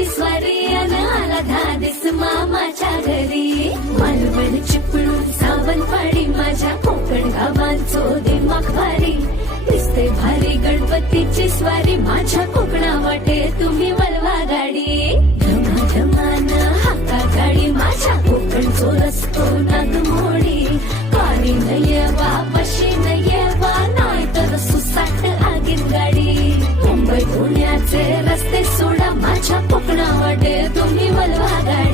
गणपतीची स्वारी अन आला धादिस मामाच्या घरी. मालवण चिपळूण सावंतवाडी माझ्या कोकण गावांचो दिमाग भारी. दिसते भारी गणपतीची स्वारी माझ्या कोकणा वाटे तुम्ही वलवा गाडी. धमाधमान हाका गाडी माझ्या कोकणचो रस्तो नागमोडी. पारी नयवा पशी नयवा नाही तर सुसाट आगीन गाडी. मुंबई पुण्याचे रस्ते सोडा माझ्या कोकणा वाटे तुम्ही वलवा गाडी.